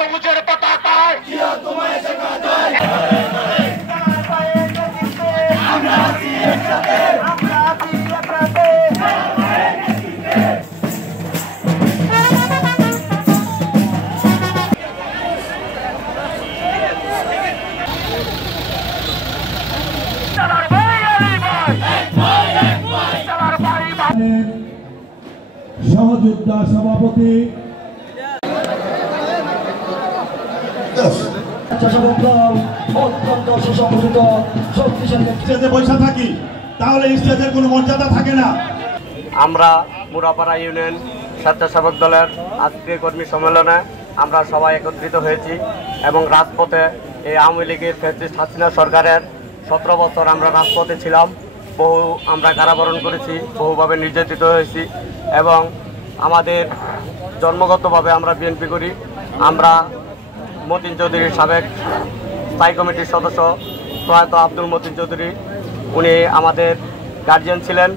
সবুজের পতাকায় সহযোদ্ধা সভাপতি অত্যন্ত সুসংগঠিত শক্তিশালী স্টেজে বসে থাকি তাহলে স্টেজের কোনো মর্যাদা থাকে না। আমরা মুরাপাড়া ইউনিয়ন স্বেচ্ছাসেবক দলের আজকের কর্মী সম্মেলনে আমরা সবাই একত্রিত হয়েছি এবং রাজপথে এই আওয়ামী লীগের ফ্যাসিস্ট হাসিনা সরকারের 17 বছর আমরা রাজপথে ছিলাম। আমরা কারাবরণ করেছি, বহুভাবে নির্যাতিত হয়েছি এবং আমাদের জন্মগতভাবে আমরা বিএনপি করি। আমরা মতিন চৌধুরীর সাবেক স্থায়ী কমিটির সদস্য প্রয়াত আব্দুল মতিন চৌধুরী, উনি আমাদের গার্জিয়ান ছিলেন।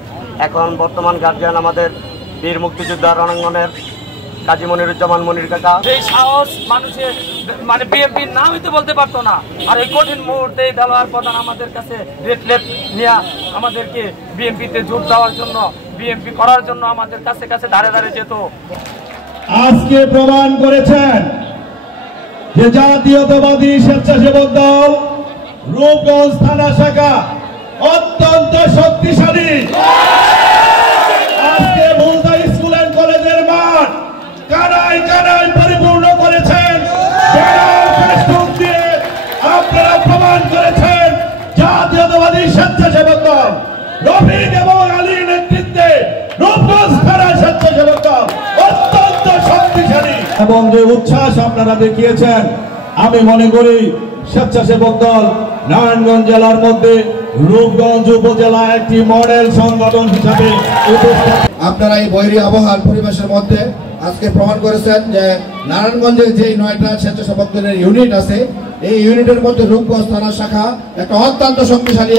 এখন বর্তমান গার্জিয়ান আমাদের বীর মুক্তিযোদ্ধা রণাঙ্গনের কাজী মনিরুজ্জামান মনির কাকা। এই সাহস মানুষের মানে বিএনপির নামই তো বলতে পারতো না। আর এই কঠিন মুহূর্তে দেলোয়ার প্রধান আমাদের কাছে রেটলেট নিয়ে আমাদেরকে বিএনপিতে জোট দেওয়ার জন্য, বিএনপি করার জন্য আমাদের কাছে কাছে ধারে ধারে যেত। আজকে প্রমাণ করেছেন যে জাতীয়তাবাদী স্বেচ্ছাসেবক দল রূপগঞ্জ থানা শাখা অত্যন্ত শক্তিশালী। আজকে মুলতা স্কুল এন্ড কলেজের মাঠ কানায় কানায় পরিপূর্ণ করেছেন। আপনারা প্রমাণ করেছেন জাতীয়তাবাদী স্বেচ্ছাসেবক দল রফিক এবং আলীর নেতৃত্বে রূপগঞ্জ থানা স্বেচ্ছাসেবক দল অত্যন্ত শক্তিশালী এবং যে উচ্ছ্বাস আপনারা দেখিয়েছেন, আমি মনে করি স্বেচ্ছাসেবক দল নারায়ণগঞ্জ জেলার মধ্যে রূপগঞ্জ উপজেলা একটি মডেল সংগঠন হিসাবে আপনারা এই বৈরী আবহাওয়ার পরিবেশের মধ্যে আজকে প্রমাণ করেছেন যে নারায়ণগঞ্জে যে 9টা স্বেচ্ছাসেবক দলের ইউনিট আছে, এই ইউনিটের মধ্যে রূপগঞ্জ থানা শাখা একটা অত্যন্ত শক্তিশালী